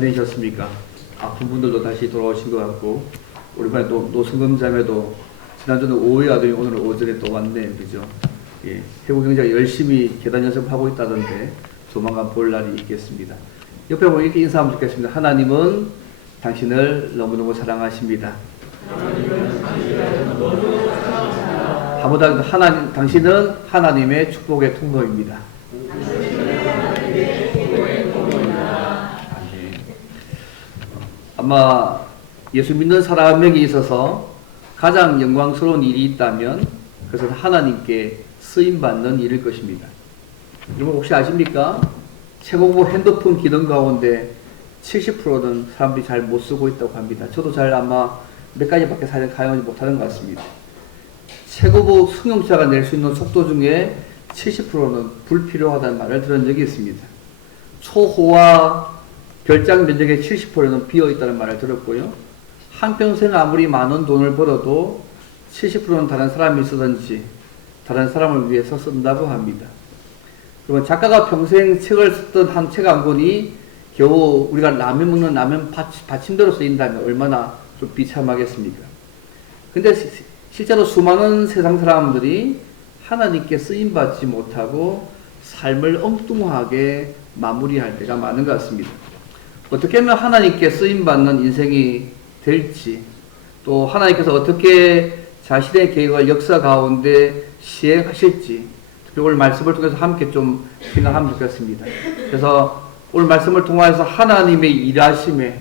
지내셨습니까? 아픈 분들도 다시 돌아오신 것 같고, 우리 또 노승금 자매도 지난주는 오후에 하더니 오늘은 오전에 또 왔네, 그죠? 예, 해국 경제가 열심히 계단 연습을 하고 있다던데 조만간 볼 날이 있겠습니다. 옆에 보면 이렇게 인사하면 좋겠습니다. 하나님은 당신을 너무너무 사랑하십니다. 하보다 당신은 하나님의 축복의 통로입니다. 아마 예수 믿는 사람에게 있어서 가장 영광스러운 일이 있다면 그것은 하나님께 쓰임받는 일일 것입니다. 여러분 혹시 아십니까? 최고급 핸드폰 기능 가운데 70%는 사람들이 잘 못 쓰고 있다고 합니다. 저도 잘 아마 몇 가지밖에 사용하지 못하는 것 같습니다. 최고급 승용차가 낼 수 있는 속도 중에 70%는 불필요하다는 말을 들은 적이 있습니다. 초호화 별장 면적의 70%는 비어있다는 말을 들었고요. 한평생 아무리 많은 돈을 벌어도 70%는 다른 사람이 쓰든지 다른 사람을 위해서 쓴다고 합니다. 그리고 작가가 평생 책을 썼던 한 책 한 권이 겨우 우리가 라면 먹는 라면 받침대로 쓰인다면 얼마나 좀 비참하겠습니까? 근데 실제로 수많은 세상 사람들이 하나님께 쓰임받지 못하고 삶을 엉뚱하게 마무리할 때가 많은 것 같습니다. 어떻게 하면 하나님께 쓰임받는 인생이 될지, 또 하나님께서 어떻게 자신의 계획을 역사 가운데 시행하실지, 특히 오늘 말씀을 통해서 함께 좀 생각하면 좋겠습니다. 그래서 오늘 말씀을 통해서 하나님의 일하심에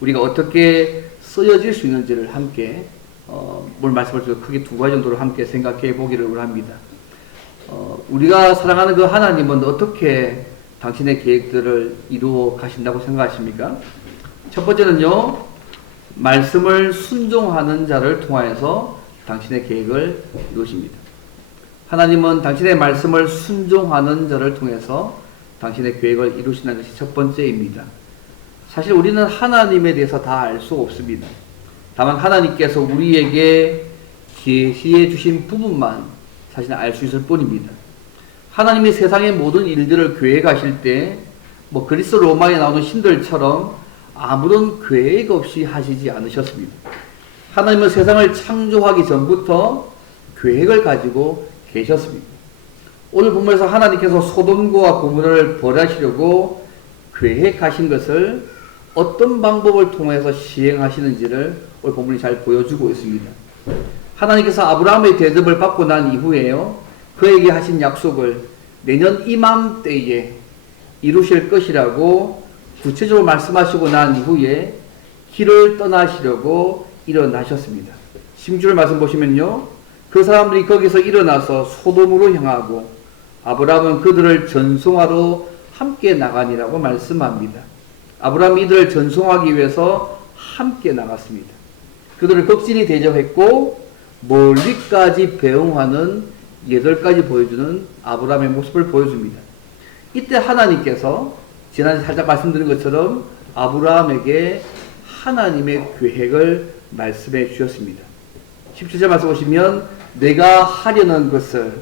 우리가 어떻게 쓰여질 수 있는지를 함께 오늘 말씀을 통해서 크게 두 가지 정도로 함께 생각해 보기를 합니다. 우리가 사랑하는 그 하나님은 어떻게 당신의 계획들을 이루어 가신다고 생각하십니까? 첫 번째는요, 말씀을 순종하는 자를 통하여서 당신의 계획을 이루십니다. 하나님은 당신의 말씀을 순종하는 자를 통해서 당신의 계획을 이루신다는 것이 첫 번째입니다. 사실 우리는 하나님에 대해서 다 알 수 없습니다. 다만 하나님께서 우리에게 계시해 주신 부분만 사실 알 수 있을 뿐입니다. 하나님이 세상의 모든 일들을 계획하실 때 그리스 로마에 나오는 신들처럼 아무런 계획 없이 하시지 않으셨습니다. 하나님은 세상을 창조하기 전부터 계획을 가지고 계셨습니다. 오늘 본문에서 하나님께서 소돔과 고모라를 벌하시려고 계획하신 것을 어떤 방법을 통해서 시행하시는지를 오늘 본문이 잘 보여주고 있습니다. 하나님께서 아브라함의 대접을 받고 난 이후에요, 그에게 하신 약속을 내년 이맘때에 이루실 것이라고 구체적으로 말씀하시고 난 이후에 길을 떠나시려고 일어나셨습니다. 16절 말씀 보시면요, 그 사람들이 거기서 일어나서 소돔으로 향하고 아브라함은 그들을 전송하러 함께 나가니라고 말씀합니다. 아브라함이 이들을 전송하기 위해서 함께 나갔습니다. 그들을 극진히 대접했고 멀리까지 배웅하는 예절까지 보여주는 아브라함의 모습을 보여줍니다. 이때 하나님께서 지난해 살짝 말씀드린 것처럼 아브라함에게 하나님의 계획을 말씀해 주셨습니다. 17절 말씀 보시면 내가 하려는 것을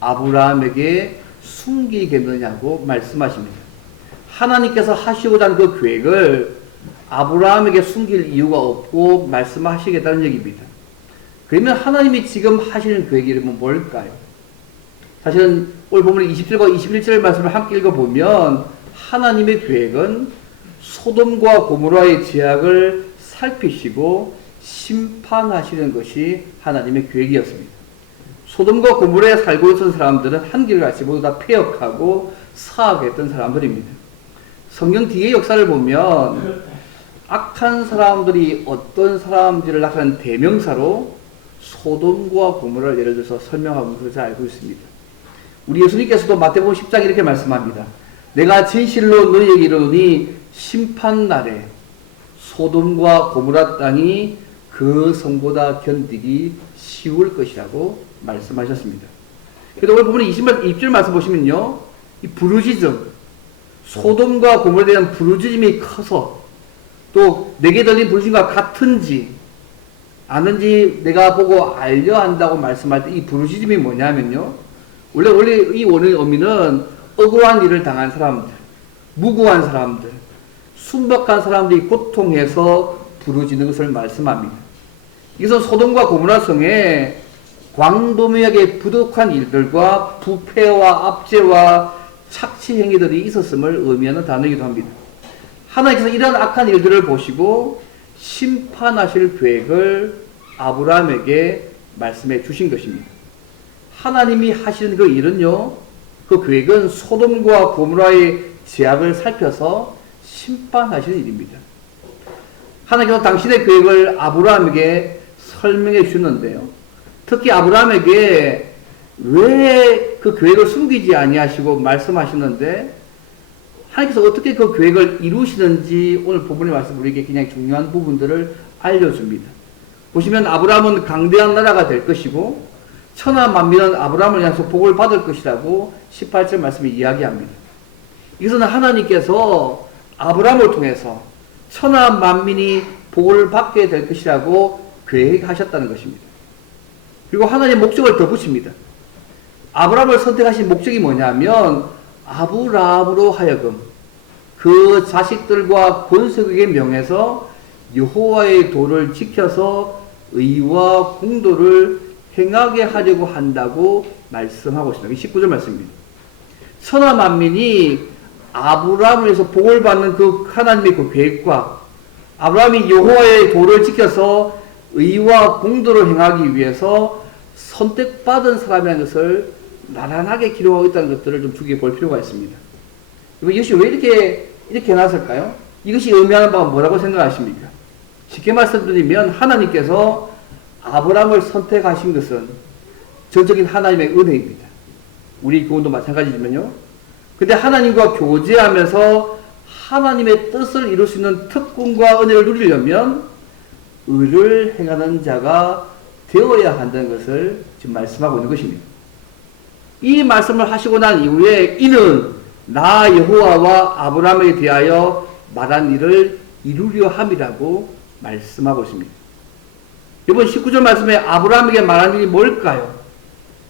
아브라함에게 숨기겠느냐고 말씀하십니다. 하나님께서 하시고자 하는 그 계획을 아브라함에게 숨길 이유가 없고 말씀하시겠다는 얘기입니다. 그러면 하나님이 지금 하시는 계획이 이름은 뭘까요? 사실은 오늘 보면 20절과 21절 말씀을 함께 읽어보면 하나님의 계획은 소돔과 고모라의 죄악을 살피시고 심판하시는 것이 하나님의 계획이었습니다. 소돔과 고모라에 살고 있던 사람들은 한결같이 모두 다 폐역하고 사악했던 사람들입니다. 성경 뒤의 역사를 보면 악한 사람들이 어떤 사람들을 나타낸 대명사로 소돔과 고모라를 예를 들어서 설명하고 그렇게 알고 있습니다. 우리 예수님께서도 마태복음 10장 이렇게 말씀합니다. 내가 진실로 너희에게 이르노니 심판날에 소돔과 고모라 땅이 그 성보다 견디기 쉬울 것이라고 말씀하셨습니다. 그래서 오늘 보면 20절 말씀 보시면요, 이 부르짖음, 소돔과 고모라에 대한 부르짖음이 커서 또 내게 들린 부르짖음과 같은지 아는지 내가 보고 알려 한다고 말씀할 때 이 부르짖음이 뭐냐면요, 원래 이 원어의 의미는 억울한 일을 당한 사람들, 무고한 사람들, 순박한 사람들이 고통해서 부르짖는 것을 말씀합니다. 이것은 소돔과 고모라 성에 광범위하게 부득한 일들과 부패와 압제와 착취 행위들이 있었음을 의미하는 단어이기도 합니다. 하나님께서 이런 악한 일들을 보시고 심판하실 계획을 아브라함에게 말씀해 주신 것입니다. 하나님이 하시는 그 일은요, 그 계획은 소돔과 고모라의 죄악을 살펴서 심판하시는 일입니다. 하나님께서 당신의 계획을 아브라함에게 설명해 주셨는데요. 특히 아브라함에게 왜 그 계획을 숨기지 아니하시고 말씀하시는데 하나님께서 어떻게 그 계획을 이루시는지 오늘 본문의 말씀 우리에게 굉장히 중요한 부분들을 알려줍니다. 보시면 아브라함은 강대한 나라가 될 것이고 천하 만민은 아브라함을 향해서 복을 받을 것이라고 18절 말씀이 이야기합니다. 이것은 하나님께서 아브라함을 통해서 천하 만민이 복을 받게 될 것이라고 계획하셨다는 것입니다. 그리고 하나님 목적을 더 붙입니다. 아브라함을 선택하신 목적이 뭐냐면 아브라함으로 하여금 그 자식들과 권속에게 명해서 여호와의 도를 지켜서 의와 공도를 행하게 하려고 한다고 말씀하고 있습니다. 19절 말씀입니다. 천하 만민이 아브라함을 위해서 복을 받는 그 하나님의 그 계획과 아브라함이 여호와의 도를 지켜서 의와 공도를 행하기 위해서 선택받은 사람이라는 것을 나란하게 기록하고 있다는 것들을 좀 주의해 볼 필요가 있습니다. 이것이 왜 이렇게 해놨을까요? 이것이 의미하는 바가 뭐라고 생각하십니까? 쉽게 말씀드리면 하나님께서 아브라함을 선택하신 것은 전적인 하나님의 은혜입니다. 우리 교훈도 마찬가지지만요. 근데 하나님과 교제하면서 하나님의 뜻을 이룰 수 있는 특권과 은혜를 누리려면 의를 행하는 자가 되어야 한다는 것을 지금 말씀하고 있는 것입니다. 이 말씀을 하시고 난 이후에 이는 나 여호와와 아브라함에 대하여 말한 일을 이루려 함이라고 말씀하고 있습니다. 이번 19절 말씀에 아브라함에게 말한 일이 뭘까요?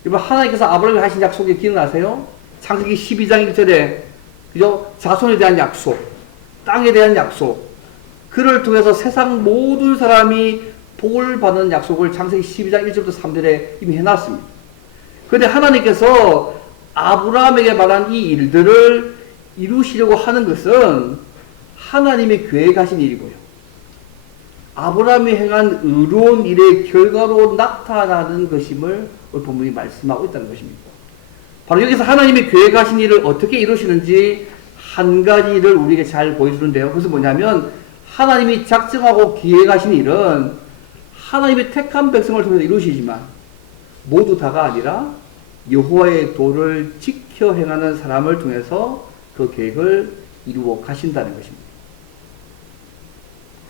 이번 하나님께서 아브라함에게 하신 약속이 기억나세요? 창세기 12장 1절에 그죠? 자손에 대한 약속, 땅에 대한 약속, 그를 통해서 세상 모든 사람이 복을 받는 약속을 창세기 12장 1절부터 3절에 이미 해놨습니다. 그런데 하나님께서 아브라함에게 말한 이 일들을 이루시려고 하는 것은 하나님이 계획하신 일이고요. 아브라함이 행한 의로운 일의 결과로 나타나는 것임을 오늘 본문이 말씀하고 있다는 것입니다. 바로 여기서 하나님이 계획하신 일을 어떻게 이루시는지 한 가지를 우리에게 잘 보여주는데요. 그것은 뭐냐면 하나님이 작정하고 기획하신 일은 하나님의 택한 백성을 통해서 이루시지만 모두 다가 아니라 여호와의 도를 지켜 행하는 사람을 통해서 그 계획을 이루어 가신다는 것입니다.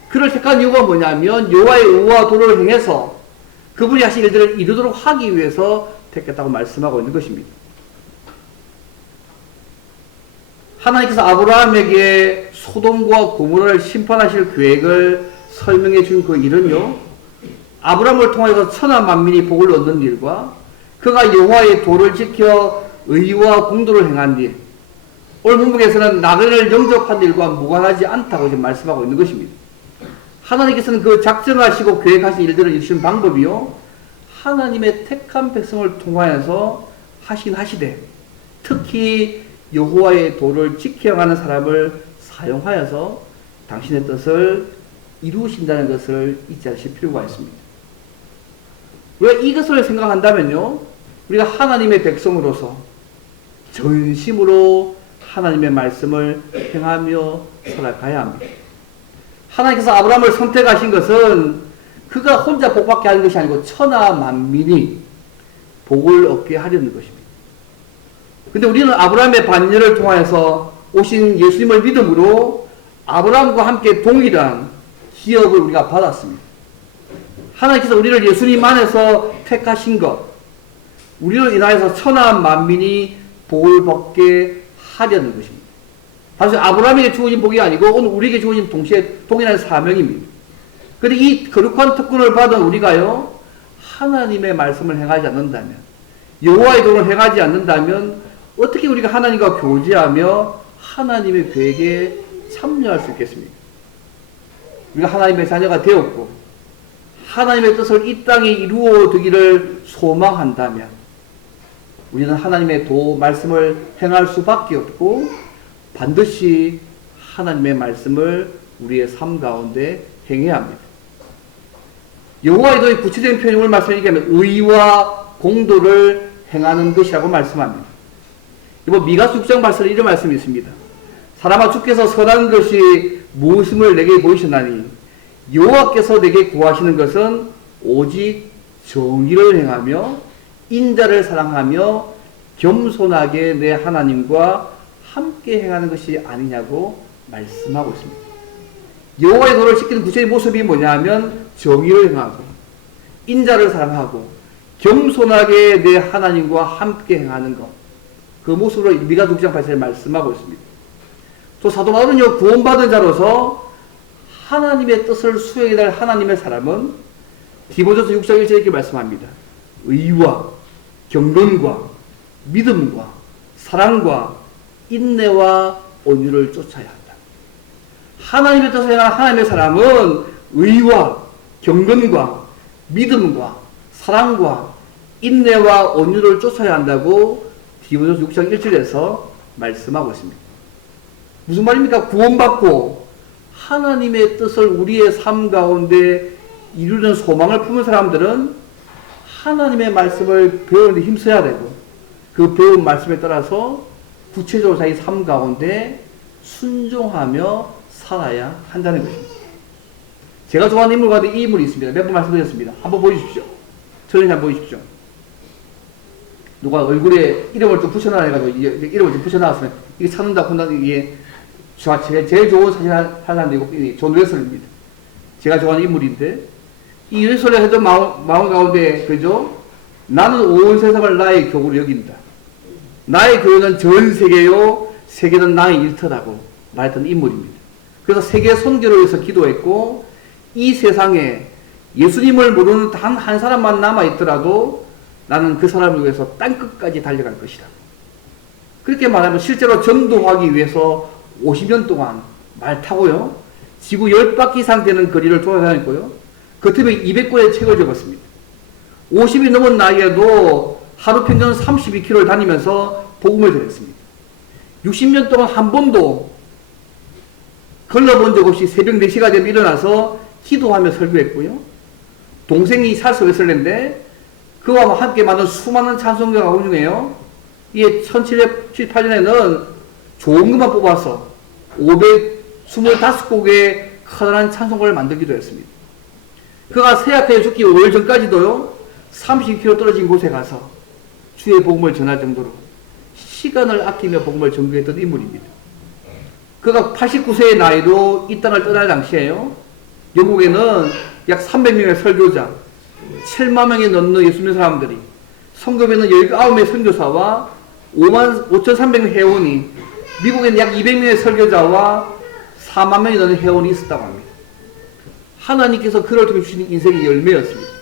그를 택한 이유가 뭐냐면 여호와의 의와 도를 행해서 그분이 하신 일들을 이루도록 하기 위해서 택했다고 말씀하고 있는 것입니다. 하나님께서 아브라함에게 소돔과 고모라를 심판하실 계획을 설명해 준 그 일은요, 아브라함을 통해서 천하 만민이 복을 얻는 일과 그가 여호와의 도를 지켜 의와 공도를 행한 일, 오늘 본문에서는 나그네를 영접한 일과 무관하지 않다고 지금 말씀하고 있는 것입니다. 하나님께서는 그 작정하시고 계획하신 일들을 이루시는 방법이요, 하나님의 택한 백성을 통하여서 하시되 특히 여호와의 도를 지켜가는 사람을 사용하여서 당신의 뜻을 이루신다는 것을 잊지 않으실 필요가 있습니다. 왜 이것을 생각한다면요, 우리가 하나님의 백성으로서 전심으로 하나님의 말씀을 행하며 살아가야 합니다. 하나님께서 아브라함을 선택하신 것은 그가 혼자 복받게 하는 것이 아니고 천하 만민이 복을 얻게 하려는 것입니다. 근데 우리는 아브라함의 반열을 통하여서 오신 예수님을 믿음으로 아브라함과 함께 동일한 기업을 우리가 받았습니다. 하나님께서 우리를 예수님 안에서 택하신 것, 우리를 인하여서 천하 만민이 복을 받게 하려는 것입니다. 사실 아브라함에게 주어진 복이 아니고 오늘 우리에게 주어진 동시에 동일한 사명입니다. 그런데 이 거룩한 특권을 받은 우리가요, 하나님의 말씀을 행하지 않는다면, 여호와의 도를 행하지 않는다면 어떻게 우리가 하나님과 교제하며 하나님의 계획에 참여할 수 있겠습니까? 우리가 하나님의 자녀가 되었고 하나님의 뜻을 이 땅에 이루어지기를 소망한다면 우리는 하나님의 말씀을 행할 수밖에 없고 반드시 하나님의 말씀을 우리의 삶 가운데 행해야 합니다. 여호와의 도의 구체적인 표현이 오늘 말씀을 얘기하면 의와 공도를 행하는 것이라고 말씀합니다. 이번 미가서 6장 말씀에 이런 말씀이 있습니다. 사람아 주께서 선한 것이 무엇임을 내게 보이셨나니 여호와께서 내게 구하시는 것은 오직 정의를 행하며 인자를 사랑하며 겸손하게 내 하나님과 함께 행하는 것이 아니냐고 말씀하고 있습니다. 여호와의 도를 지키는 구체적인 모습이 뭐냐 하면 정의를 행하고 인자를 사랑하고 겸손하게 내 하나님과 함께 행하는 것, 그 모습으로 미가서 6장 8절에 말씀하고 있습니다. 또 사도 바울은요, 구원받은 자로서 하나님의 뜻을 수행해야 될 하나님의 사람은 디모데후서 6장 1절에 이렇게 말씀합니다. 의와 경건과 믿음과 사랑과 인내와 온유를 쫓아야 한다. 하나님의 뜻을 행하는 하나님의 사람은 의와 경건과 믿음과 사랑과 인내와 온유를 쫓아야 한다고 디모데후서 6장 1절에서 말씀하고 있습니다. 무슨 말입니까? 구원받고 하나님의 뜻을 우리의 삶 가운데 이루는 소망을 품은 사람들은 하나님의 말씀을 배우는 데 힘써야 되고 그 배운 말씀에 따라서 구체적으로 자기 삶 가운데 순종하며 살아야 한다는 것입니다. 제가 좋아하는 인물 가운데 이 인물이 있습니다. 몇 번 말씀드렸습니다. 한번 보여주십시오. 저를 한번 보여주십시오. 누가 얼굴에 이름을 좀 붙여놔 해가지고 이름을 좀 붙여놨으면 이게 찾는다 혼다 이게 제일 좋은 사진 하나인데 존 웨슬리입니다. 제가 좋아하는 인물인데 이 웨슬리 했던 마음 가운데 그죠? 나는 온 세상을 나의 교구로 여긴다. 나의 교회는 전 세계요 세계는 나의 일터라고 말했던 인물입니다. 그래서 세계 선교를 위해서 기도했고 이 세상에 예수님을 모르는 단 한 사람만 남아있더라도 나는 그 사람을 위해서 땅끝까지 달려갈 것이다. 그렇게 말하면 실제로 전도하기 위해서 50년 동안 말 타고요. 지구 10바퀴 이상 되는 거리를 돌아다녔고요. 그 틈에 200권의 책을 적었습니다. 50이 넘은 나이에도 하루 평균 32km를 다니면서 복음을 전했습니다. 60년 동안 한 번도 걸러본 적 없이 새벽 4시가 되면 일어나서 기도하며 설교했고요. 동생이 찰스 웨슬리인데 그와 함께 만든 수많은 찬송가 가운 중에요. 이게 1778년에는 좋은 것만 뽑아서 525곡의 커다란 찬송가를 만들기도 했습니다. 그가 세약하여 죽기 5일 전까지도요. 30km 떨어진 곳에 가서 주의 복음을 전할 정도로 시간을 아끼며 복음을 전개했던 인물입니다. 그가 89세의 나이로 이 땅을 떠날 당시에요. 영국에는 약 300명의 설교자, 7만 명이 넘는 예수 믿는 사람들이, 성교회는 19명의 선교사와 5,300명 회원이, 미국에는 약 200명의 설교자와 4만 명이 넘는 회원이 있었다고 합니다. 하나님께서 그를 통해 주신 인생의 열매였습니다.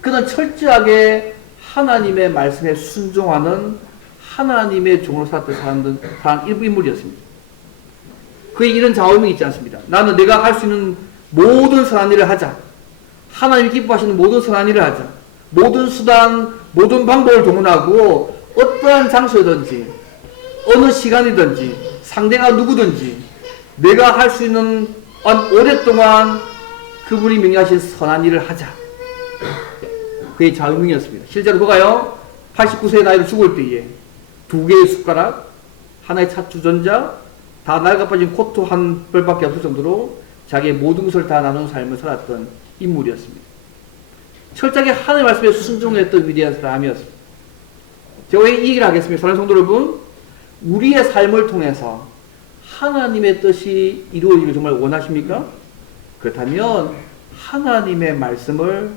그는 철저하게 하나님의 말씀에 순종하는 하나님의 종으로 살았던 사람 일부 인물이었습니다. 그의 이런 자원이 있지 않습니다. 나는 내가 할 수 있는 모든 선한 일을 하자. 하나님이 기뻐하시는 모든 선한 일을 하자. 모든 수단, 모든 방법을 동원하고 어떠한 장소든지 어느 시간이든지 상대가 누구든지 내가 할 수 있는 오랫동안 그분이 명령하신 선한 일을 하자. 그의 자유명이었습니다. 실제로 그가요 89세의 나이로 죽을 때에 2개의 숟가락, 하나의 차 주전자, 다 낡아빠진 코트 한 벌밖에 없을 정도로 자기의 모든 것을 다 나눈 삶을 살았던 인물이었습니다. 철저하게 하나님의 말씀에 순종했던 위대한 사람이었습니다. 제가 왜 이 얘기를 하겠습니까? 사랑하는 성도 여러분, 우리의 삶을 통해서 하나님의 뜻이 이루어지길 정말 원하십니까? 그렇다면 하나님의 말씀을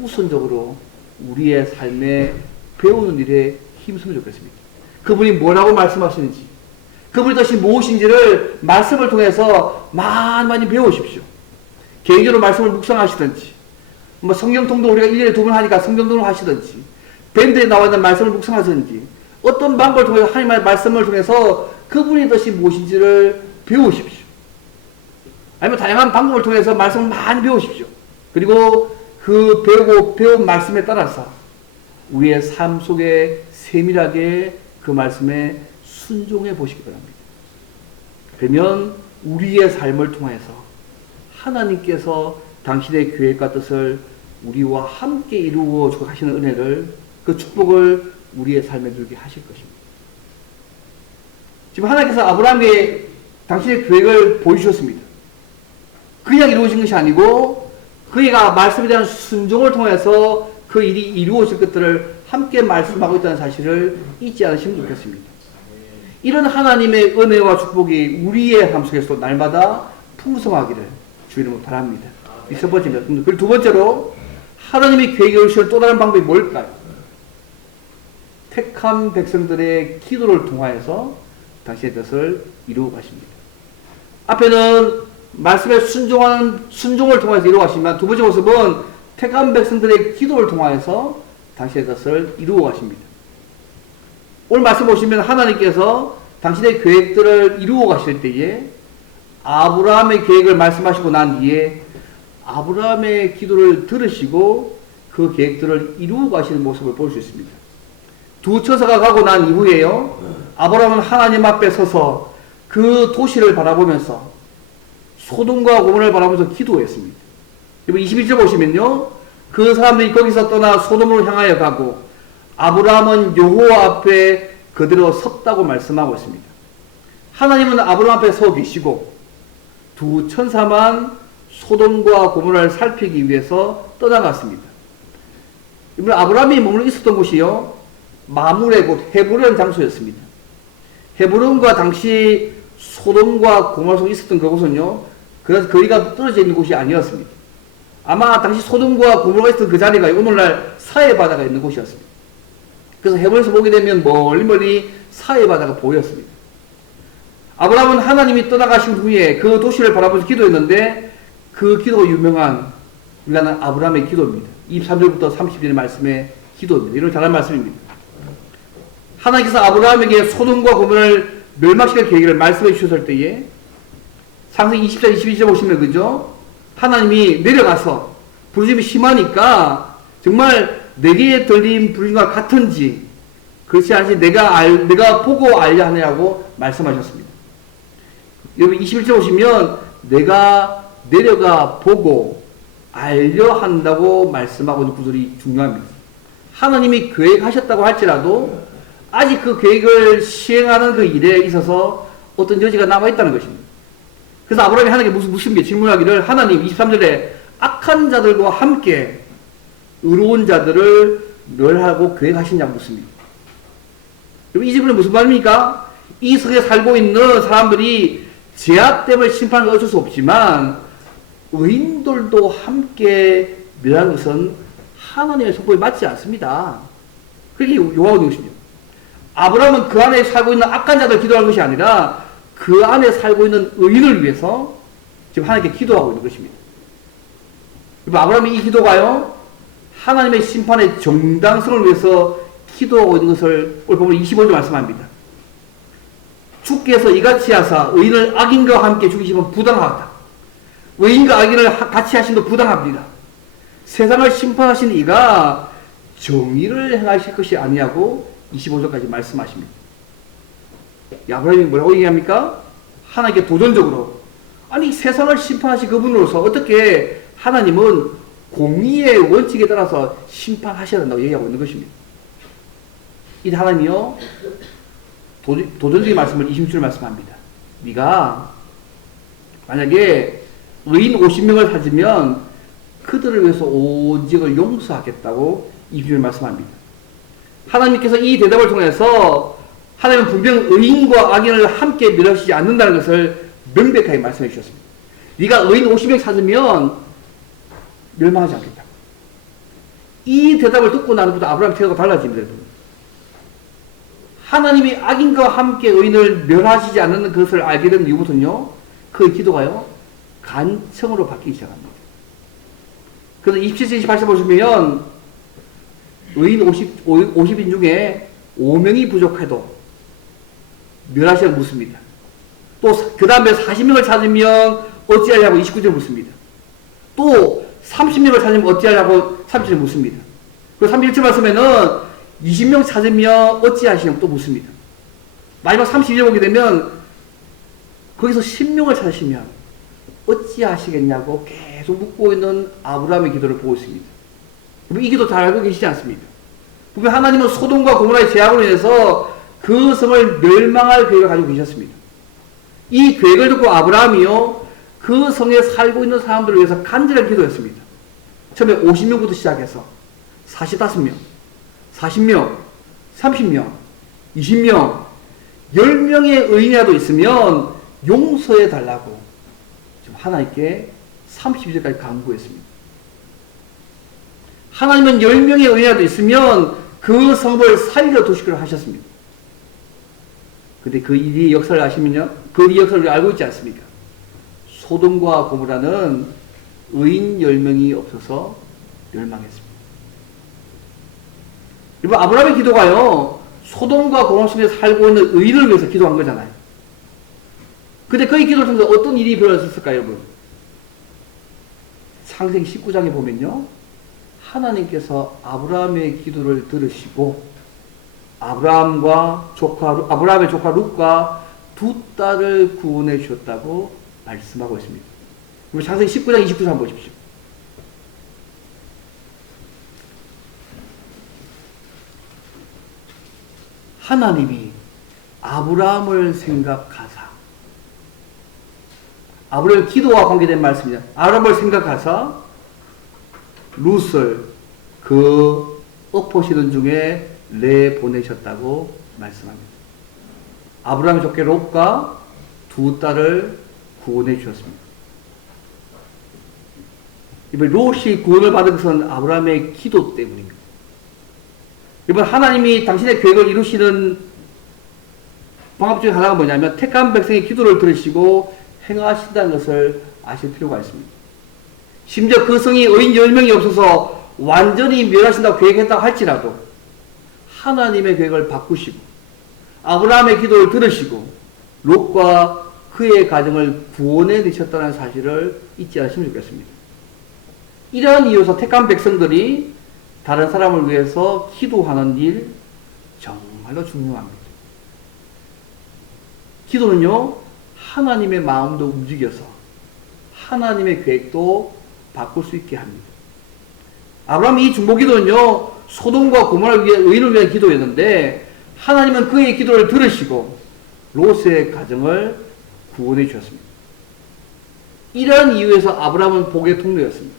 우선적으로 우리의 삶에 배우는 일에 힘쓰면 좋겠습니다. 그분이 뭐라고 말씀하시는지, 그분의 뜻이 무엇인지를 말씀을 통해서 많이 배우십시오. 개인적으로 말씀을 묵상하시든지, 성경 통독 우리가 1년에 2번 하니까 성경 통독 하시든지, 밴드에 나와 있는 말씀을 묵상하든지, 어떤 방법을 통해서 하나님의 말씀을 통해서 그분의 뜻이 무엇인지를 배우십시오. 아니면 다양한 방법을 통해서 말씀을 많이 배우십시오. 그리고 그 배운 말씀에 따라서 우리의 삶 속에 세밀하게 그 말씀에 순종해 보시기 바랍니다. 그러면 우리의 삶을 통해서 하나님께서 당신의 계획과 뜻을 우리와 함께 이루어 하시는 은혜를, 그 축복을 우리의 삶에 누리게 하실 것입니다. 지금 하나님께서 아브라함에게 당신의 계획을 보여주셨습니다. 그냥 이루어진 것이 아니고 그가 말씀에 대한 순종을 통해서 그 일이 이루어질 것들을 함께 말씀하고 있다는 사실을 잊지 않으시면 좋겠습니다. 이런 하나님의 은혜와 축복이 우리의 삶 속에서 날마다 풍성하기를 주님으로 바랍니다. 이 첫 번째입니다. 그리고 두 번째로 하나님의 계획에 이루시는 또 다른 방법이 뭘까요? 택한 백성들의 기도를 통하여서 당신의 뜻을 이루어 가십니다. 앞에는 말씀에 순종을 통해서 이루어 가시지만 두 번째 모습은 택한 백성들의 기도를 통하여서 당신의 뜻을 이루어 가십니다. 오늘 말씀 보시면 하나님께서 당신의 계획들을 이루어 가실 때에 아브라함의 계획을 말씀하시고 난 뒤에 아브라함의 기도를 들으시고 그 계획들을 이루어 가시는 모습을 볼 수 있습니다. 두 처사가 가고 난 이후에요, 아브라함은 하나님 앞에 서서 그 도시를 바라보면서 소돔과 고모라를 바라보면서 기도했습니다. 21절 보시면요, 그 사람들이 거기서 떠나 소돔으로 향하여 가고 아브라함은 여호와 앞에 그대로 섰다고 말씀하고 있습니다. 하나님은 아브라함 앞에 서 계시고 두 천사만 소돔과 고모라를 살피기 위해서 떠나갔습니다. 이번 아브라함이 머물러 있었던 곳이요, 마물의 곳 헤브론 장소였습니다. 헤브론과 당시 소돔과 고모라 속에 있었던 그곳은요, 그래서 거리가 떨어져 있는 곳이 아니었습니다. 아마 당시 소돔과 고모라가 있었던 그 자리가 오늘날 사해 바다가 있는 곳이었습니다. 그래서 헤브론에서 보게 되면 멀리 사해 바다가 보였습니다. 아브라함은 하나님이 떠나가신 후에 그 도시를 바라보면서 기도했는데 그 기도가 유명한 우리나라 아브라함의 기도입니다. 23절부터 30절의 말씀의 기도입니다. 이런 잘한 말씀입니다. 하나님께서 아브라함에게 소돔과 고모라를 멸망시킬 계획을 말씀해 주셨을 때에 창세기 20장 22절 보시면 그죠? 하나님이 내려가서 부르심이 심하니까 정말 내게 들린 부르심과 같은지 그렇지 않지 내가 보고 알려 하느냐고 말씀하셨습니다. 여러분 21절 보시면 내가 내려가 보고 알려 한다고 말씀하고 있는 구절이 중요합니다. 하나님이 계획하셨다고 할지라도 아직 그 계획을 시행하는 그 일에 있어서 어떤 여지가 남아있다는 것입니다. 그래서 아브라함이 하나님께 무슨 게 질문하기를, 하나님 23절에 악한 자들과 함께 의로운 자들을 멸하고 계획하시냐고 묻습니다. 이 질문은 무슨 말입니까? 이 세상에 살고 있는 사람들이 죄악 때문에 심판을 어쩔 수 없지만 의인들도 함께 멸하는 것은 하나님의 속법에 맞지 않습니다. 그게 요하고 있는 것입니다. 아브라함은 그 안에 살고 있는 악한 자들 기도하는 것이 아니라 그 안에 살고 있는 의인을 위해서 지금 하나님께 기도하고 있는 것입니다. 아브라함의 이 기도가요, 하나님의 심판의 정당성을 위해서 기도하고 있는 것을 오늘 보면 25절 말씀합니다. 주께서 이같이 하사 의인을 악인과 함께 죽이시면 부당하다. 의인과 악인을 같이 하심도 부당합니다. 세상을 심판하신 이가 정의를 행하실 것이 아니냐고 25절까지 말씀하십니다. 아브라함이 뭐라고 얘기합니까? 하나님께 도전적으로, 아니 세상을 심판하신 그분으로서 어떻게 하나님은 공의의 원칙에 따라서 심판하셔야 된다고 얘기하고 있는 것입니다. 이 하나님이요, 도전적인 말씀을 26절 말씀합니다. 네가 만약에 의인 50명을 찾으면 그들을 위해서 오직을 용서하겠다고 26절 말씀합니다. 하나님께서 이 대답을 통해서 하나님은 분명 의인과 악인을 함께 멸하시지 않는다는 것을 명백하게 말씀해 주셨습니다. 네가 의인 50명 찾으면 멸망하지 않겠다. 이 대답을 듣고 나는부터 아브라함 태도가 달라집니다. 하나님이 악인과 함께 의인을 멸하시지 않는 것을 알게 된 이후부터는요, 그 기도가요, 간청으로 바뀌기 시작합니다. 그래서 27절, 28절 보시면 의인 50인 중에 5명이 부족해도 멸하시라고 묻습니다. 또 그 다음에 40명을 찾으면 어찌하냐고 29절 묻습니다. 또 30명을 찾으면 어찌하냐고 30절 묻습니다. 그리고 31절 말씀에는 20명 찾으면 어찌하시냐고 또 묻습니다. 마지막 32절 보게 되면 거기서 10명을 찾으시면 어찌하시겠냐고 계속 묻고 있는 아브라함의 기도를 보고 있습니다. 이 기도 잘 알고 계시지 않습니까? 분명 하나님은 소돔과 고모라의 죄악으로 인해서 그 성을 멸망할 계획을 가지고 계셨습니다. 이 계획을 듣고 아브라함이요, 그 성에 살고 있는 사람들을 위해서 간절하게 기도했습니다. 처음에 50명부터 시작해서 45명, 40명, 30명, 20명, 10명의 의인이라도 있으면 용서해 달라고 하나님께 32절까지 간구했습니다. 하나님은 10명의 의인이라도 있으면 그 성을 살려두시기로 하셨습니다. 근데 그 일이 역사를 아시면요, 그 일이 역사를 알고 있지 않습니까? 소돔과 고모라는 의인 10명이 없어서 멸망했습니다. 여러분, 아브라함의 기도가요, 소돔과 고모라 속에 살고 있는 의인을 위해서 기도한 거잖아요. 근데 그의 기도를 통해서 어떤 일이 벌어졌을까요, 여러분? 창세기 19장에 보면요, 하나님께서 아브라함의 기도를 들으시고 아브라함의 조카 룻과 두 딸을 구원해 주셨다고 말씀하고 있습니다. 우리 창세기 19장 29절 한번 보십시오. 하나님이 아브라함을 생각하사, 아브라함의 기도와 관계된 말씀입니다. 아브라함을 생각하사 룻을 그 엎으시던 중에 내보내셨다고 말씀합니다. 아브라함의 조카 롯과 두 딸을 구원해 주셨습니다. 이번 롯이 구원을 받은 것은 아브라함의 기도 때문입니다. 이번 하나님이 당신의 계획을 이루시는 방법 중에 하나가 뭐냐면 택한 백성의 기도를 들으시고 행하신다는 것을 아실 필요가 있습니다. 심지어 그 성이 의인 10명이 없어서 완전히 멸하신다고 계획했다고 할지라도 하나님의 계획을 바꾸시고 아브라함의 기도를 들으시고 롯과 그의 가정을 구원해 내셨다는 사실을 잊지 않으시면 좋겠습니다. 이러한 이유에서 택한 백성들이 다른 사람을 위해서 기도하는 일 정말로 중요합니다. 기도는요, 하나님의 마음도 움직여서 하나님의 계획도 바꿀 수 있게 합니다. 아브라함의 이 중보기도는요, 소돔과 고모라를 위해 의인을 위한 기도였는데 하나님은 그의 기도를 들으시고 롯의 가정을 구원해 주셨습니다. 이러한 이유에서 아브라함은 복의 통로였습니다.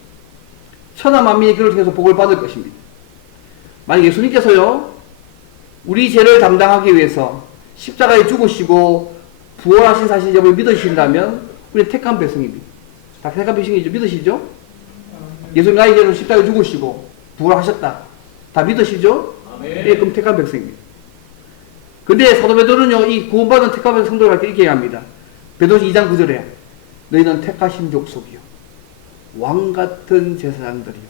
천하 만민이 그를 통해서 복을 받을 것입니다. 만약 예수님께서요, 우리 죄를 담당하기 위해서 십자가에 죽으시고 부활하신 사실을 믿으신다면 우리 택한 백성입니다. 다 택한 백성이죠. 믿으시죠? 예수님 나의 죄로 십자가에 죽으시고 부활하셨다. 다 믿으시죠? 예, 그럼 택한 백성입니다. 근데 사도 베드로는요, 이 구원받은 택한 백성들을 할 때 이렇게 얘기합니다. 베드로서 2장 9절에 너희는 택하신 족속이요 왕같은 제사장들이요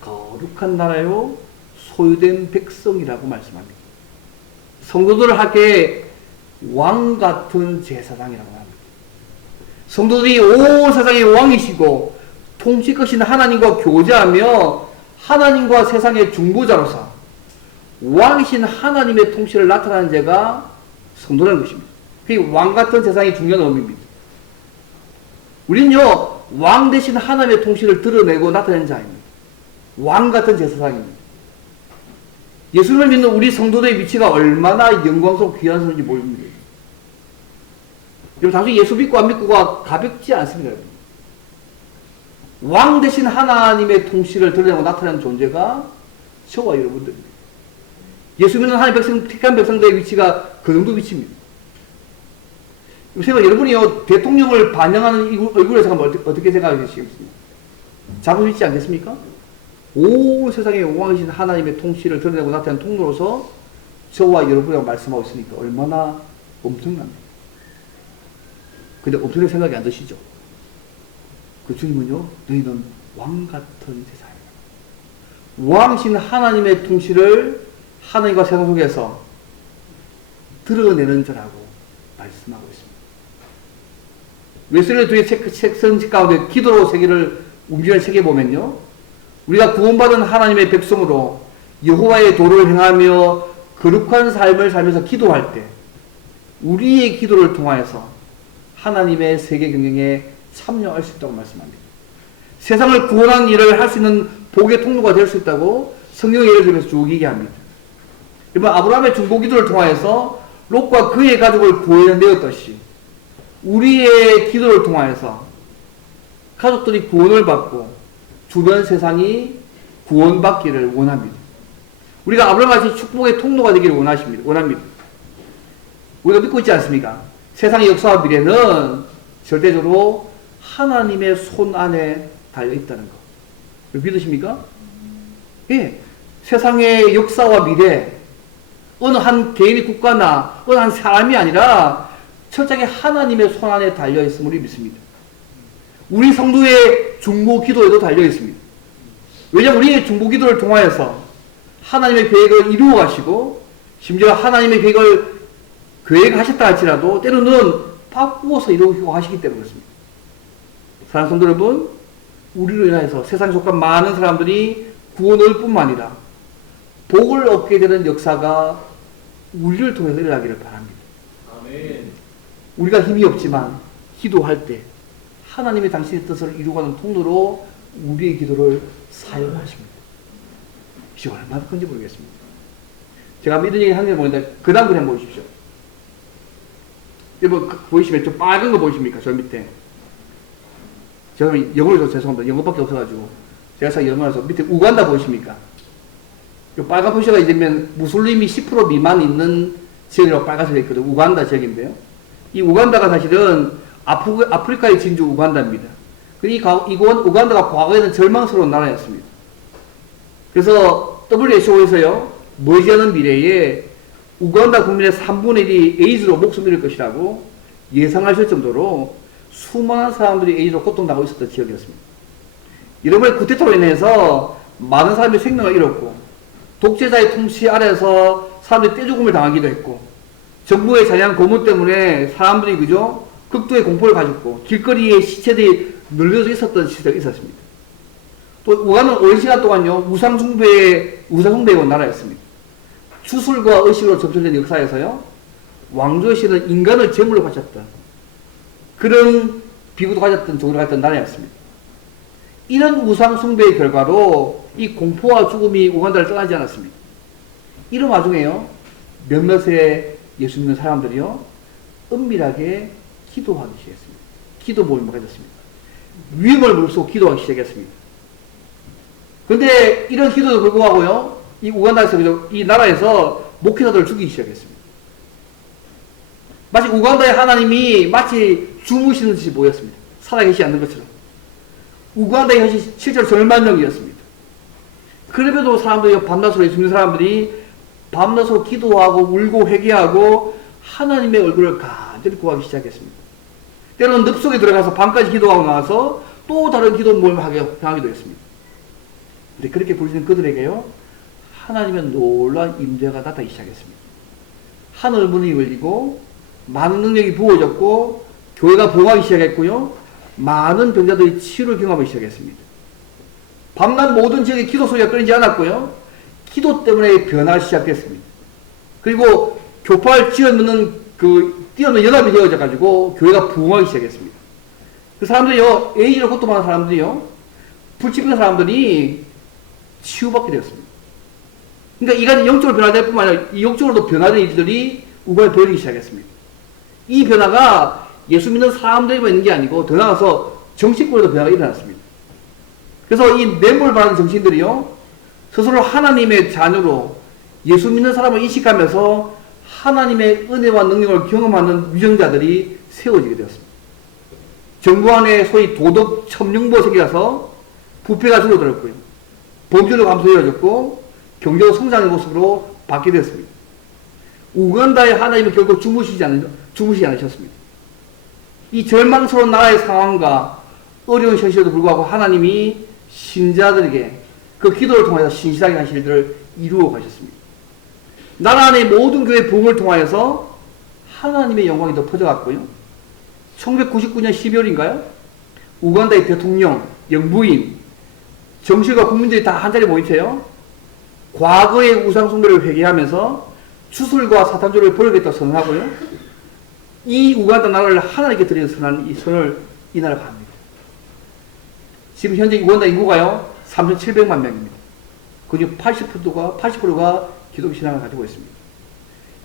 거룩한 나라요 소유된 백성이라고 말씀합니다. 성도들을 하게 왕같은 제사장이라고 합니다. 성도들이 온 세상의 왕이시고 통치크신 하나님과 교제하며 하나님과 세상의 중보자로서 왕이신 하나님의 통치를 나타내는 자가 성도라는 것입니다. 그게 왕같은 세상이 중요한 의미입니다. 우리는요, 왕 대신 하나님의 통치를 드러내고 나타내는 자입니다. 왕같은 제사장입니다. 예수님을 믿는 우리 성도들의 위치가 얼마나 영광스럽고 귀한 것인지 모릅니다. 여러분, 당시 예수 믿고 안 믿고가 가볍지 않습니다. 여러분. 왕 대신 하나님의 통치를 드러내고 나타내는 존재가 저와 여러분들입니다. 예수 믿는 하나님의 백성, 택한 백성들의 위치가 그 정도 위치입니다. 여러분이요, 대통령을 반영하는 얼굴에 생각하면 어떻게 생각하시겠습니까? 자부 있지 않겠습니까? 온 세상의 왕이신 하나님의 통치를 드러내고 나타낸 통로로서 저와 여러분이라고 말씀하고 있으니까 얼마나 엄청납니다. 근데 엄청난 생각이 안 드시죠? 그 주님은요, 너희는 왕같은 세상이다. 왕이신 하나님의 통치를 하나님과 세상 속에서 드러내는 자라고 말씀하고 있습니다. 웨슬리 두의 책선 가운데 기도로 세계를 움직이는 책에 보면요. 우리가 구원받은 하나님의 백성으로 여호와의 도를 행하며 거룩한 삶을 살면서 기도할 때 우리의 기도를 통하여서 하나님의 세계 경영에 참여할 수 있다고 말씀합니다. 세상을 구원하는 일을 할 수 있는 복의 통로가 될 수 있다고 성경의 예를 들면서 쭉 얘기합니다. 이번 아브라함의 중보 기도를 통하여서 롯과 그의 가족을 구원해내었듯이 우리의 기도를 통하여서 가족들이 구원을 받고 주변 세상이 구원받기를 원합니다. 우리가 아브라함같이 축복의 통로가 되기를 원합니다. 우리가 믿고 있지 않습니까? 세상의 역사와 미래는 절대적으로 하나님의 손 안에 달려있다는 거. 믿으십니까? 예. 세상의 역사와 미래, 어느 한 개인의 국가나 어느 한 사람이 아니라 철저하게 하나님의 손 안에 달려있음을 믿습니다. 우리 성도의 중보 기도에도 달려있습니다. 왜냐하면 우리의 중보 기도를 통하여서 하나님의 계획을 이루어 가시고 심지어 하나님의 계획을 계획하셨다 할지라도 때로는 바꾸어서 이루고 하시기 때문에 그렇습니다. 사랑하는 성도 여러분, 우리로 인해서 세상에 속한 많은 사람들이 구원을 뿐만 아니라 복을 얻게 되는 역사가 우리를 통해서 일어나기를 바랍니다. 아멘. 우리가 힘이 없지만 기도할 때 하나님의 당신의 뜻을 이루어가는 통로로 우리의 기도를 사용하십니다. 이게 얼마나 큰지 모르겠습니다. 제가 이런 얘기 하는 게 보는데 그 다음 그림 한번 보십시오. 여러분 보이시면 좀 빨간 거 보이십니까? 저 밑에. 제가 영어로 좀 죄송합니다. 영어밖에 없어가지고 제가 영어라서 밑에 우간다 보이십니까? 이 빨간 표시가 이제면 무슬림이 10% 미만 있는 지역이라고 빨간색이 있거든요. 우간다 지역인데요. 이 우간다가 사실은 아프리카의 진주 우간다입니다. 이건 우간다가 과거에는 절망스러운 나라였습니다. 그래서 WHO에서요, 머지않은 미래에 우간다 국민의 3분의 1이 에이즈로 목숨 잃을 것이라고 예상하실 정도로 수많은 사람들이 에이즈로 고통당하고 있었던 지역이었습니다. 이러면 쿠데타로 인해서 많은 사람이 생명을 잃었고 독재자의 통치 아래에서 사람들이 떼죽음을 당하기도 했고 정부의 잔인한 고문 때문에 사람들이 그저 극도의 공포를 가졌고 길거리에 시체들이 널려져 있었던 시절이 있었습니다. 또 우간은 오랜 시간 동안요 우상숭배의 온 나라였습니다. 추술과 의식으로 점철된 역사에서요 왕조시는 인간을 제물로 바쳤던 그런 비구도 가졌던 종교를 가졌던 나라였습니다. 이런 우상숭배의 결과로 이 공포와 죽음이 우간다를 떠나지 않았습니다. 이런 와중에요 몇몇의 예수 믿는 사람들이요 은밀하게 기도하기 시작했습니다. 기도 모임을 가졌습니다. 위험을 무릅쓰고 기도하기 시작했습니다. 그런데 이런 기도도 불구하고요 이 우간다에서 이 나라에서 목회자들을 죽이기 시작했습니다. 마치 우간다의 하나님이 마치 주무시는 듯이 보였습니다. 살아계시지 않는 것처럼. 우간다의 현실이 실제로 절망적이었습니다. 그럼에도 사람들이 밤낮으로 예수 믿는 사람들이 밤낮으로 기도하고 울고 회개하고 하나님의 얼굴을 간절히 구하기 시작했습니다. 때로는 늪속에 들어가서 밤까지 기도하고 나와서 또 다른 기도 모임을 하기도 했습니다. 근데 그렇게 부르시는 그들에게요 하나님의 놀라운 임재가 나타나기 시작했습니다. 하늘 문이 열리고 많은 능력이 부어졌고 교회가 부흥하기 시작했고요 많은 병자들이 치유를 경험하기 시작했습니다. 밤낮 모든 지역에 기도 소리가 끊이지 않았고요 기도 때문에 변화가 시작됐습니다. 그리고 교파를 쥐어넣는 뛰어는 연합이 되어져 가지고 교회가 부흥하기 시작했습니다. 그 사람들이요 에이즈로 고통하는 사람들이요 불치병 사람들이 치유받게 되었습니다. 그러니까 이간 영적으로 변화될 뿐만 아니라 이 영적으로도 변화된 일들이 우간에 벌어지기 시작했습니다. 이 변화가 예수 믿는 사람들에만 있는 게 아니고 더 나아가서 정치권에도 변화가 일어났습니다. 그래서 이 뇌물 받은 정치인들이요 스스로 하나님의 자녀로 예수 믿는 사람을 인식하면서 하나님의 은혜와 능력을 경험하는 위정자들이 세워지게 되었습니다. 정부 안에 소위 도덕 첨령보색이라서 부패가 줄어들었고요 범죄도 감소해졌고 경제도 성장의 모습으로 바뀌게 되었습니다. 우간다의 하나님은 결국 주무시지 않으셨습니다. 이 절망스러운 나라의 상황과 어려운 현실에도 불구하고 하나님이 신자들에게 그 기도를 통해서 신실하게 하실 일들을 이루어 가셨습니다. 나라 안의 모든 교회 부흥을 통하여서 하나님의 영광이 더 퍼져갔고요 1999년 12월인가요? 우간다의 대통령, 영부인, 정실과 국민들이 다 한자리에 모이세요. 과거의 우상숭배를 회개하면서 추술과 사탄주를 버리겠다고 선언하고요. 이 우간다 나라를 하나님께 드리는 선언, 이 선을 이 나라가 합니다. 지금 현재 우간다 인구가요, 3,700만 명입니다. 그중 80%가 기독교 신앙을 가지고 있습니다.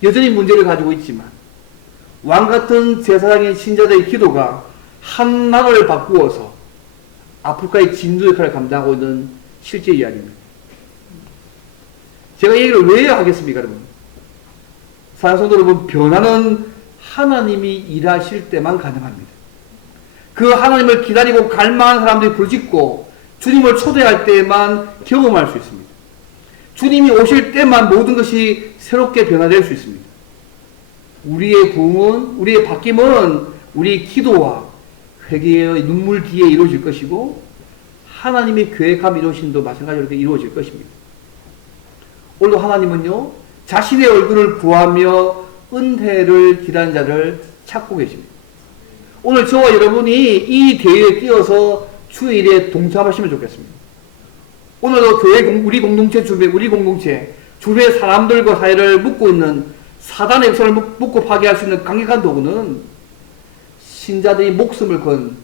여전히 문제를 가지고 있지만, 왕 같은 제사장인 신자들의 기도가 한 나라를 바꾸어서 아프리카의 진주 역할을 감당하고 있는 실제 이야기입니다. 제가 이 얘기를 왜 하겠습니까, 여러분? 사랑하는 성도 여러분, 변화는 하나님이 일하실 때만 가능합니다. 그 하나님을 기다리고 갈망하는 사람들이 부르짖고 주님을 초대할 때만 경험할 수 있습니다. 주님이 오실 때만 모든 것이 새롭게 변화될 수 있습니다. 우리의 부흥은, 우리의 바뀜은 우리 기도와 회개의 눈물 뒤에 이루어질 것이고, 하나님이 계획함 이루어진도 마찬가지로 이루어질 것입니다. 오늘도 하나님은요, 자신의 얼굴을 구하며 은혜를 기다리는 자를 찾고 계십니다. 오늘 저와 여러분이 이 대회에 끼어서 주의 일에 동참하시면 좋겠습니다. 오늘도 교회, 우리 공동체 주변 사람들과 사이를 묶고 있는 사단의 역사를 묶고 파괴할 수 있는 강력한 도구는 신자들이 목숨을 건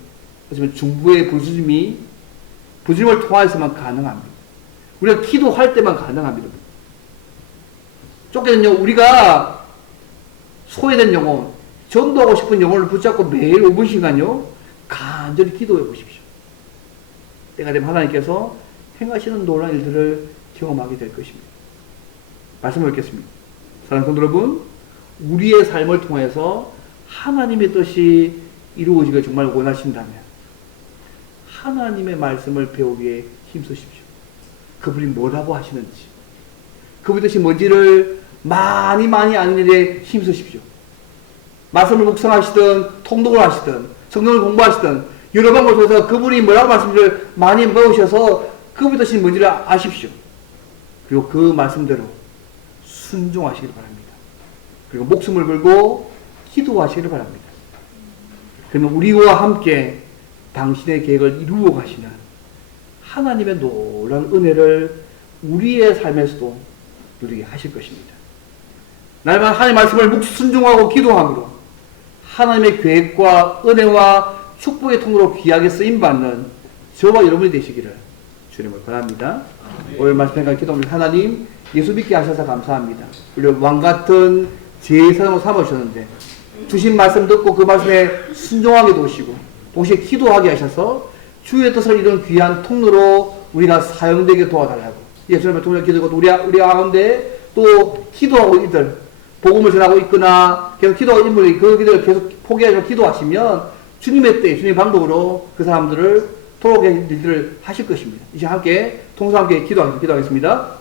중부의 부르짖음을 통해서만 가능합니다. 우리가 기도할 때만 가능합니다. 쫓겨는 우리가 소외된 영혼, 전도하고 싶은 영혼을 붙잡고 매일 5분씩은요 간절히 기도해 보십시오. 때가 되면 하나님께서 행하시는 놀라운 일들을 경험하게 될 것입니다. 말씀을 읽겠습니다. 사랑하는 성도 여러분, 우리의 삶을 통해서 하나님의 뜻이 이루어지기를 정말 원하신다면 하나님의 말씀을 배우기에 힘쓰십시오. 그분이 뭐라고 하시는지, 그분의 뜻이 뭔지를 많이 아는 일에 힘쓰십시오. 말씀을 묵상하시든 통독을 하시든 성경을 공부하시든 여러 방법을 통해서 그분이 뭐라고 말씀을 많이 배우셔서 그분의 뜻이 뭔지를 아십시오. 그리고 그 말씀대로 순종하시길 바랍니다. 그리고 목숨을 걸고 기도하시길 바랍니다. 그러면 우리와 함께 당신의 계획을 이루어 가시는 하나님의 놀라운 은혜를 우리의 삶에서도 누리게 하실 것입니다. 날마다 하나님의 말씀을 순종하고 기도함으로 하나님의 계획과 은혜와 축복의 통로로 귀하게 쓰임받는 저와 여러분이 되시기를 주님을 바랍니다. 오늘 말씀과 기도합니다. 하나님, 예수 믿게 하셔서 감사합니다. 우리를 왕같은 제사장으로 삼으셨는데 주신 말씀 듣고 그 말씀에 순종하게 도우시고 동시에 기도하게 하셔서 주의 뜻을 이룬 귀한 통로로 우리가 사용되게 도와달라고 예수님의 통로를 기도하고 우리 가운데 또 기도하고 이들 복음을 전하고 있거나 계속 기도하고 인물이 그 기도를 계속 포기하지 기도하시면 주님의 때 주님의 방법으로 그 사람들을 돌아오게 일들을 하실 것입니다. 이제 함께 통성 함께 기도하겠습니다.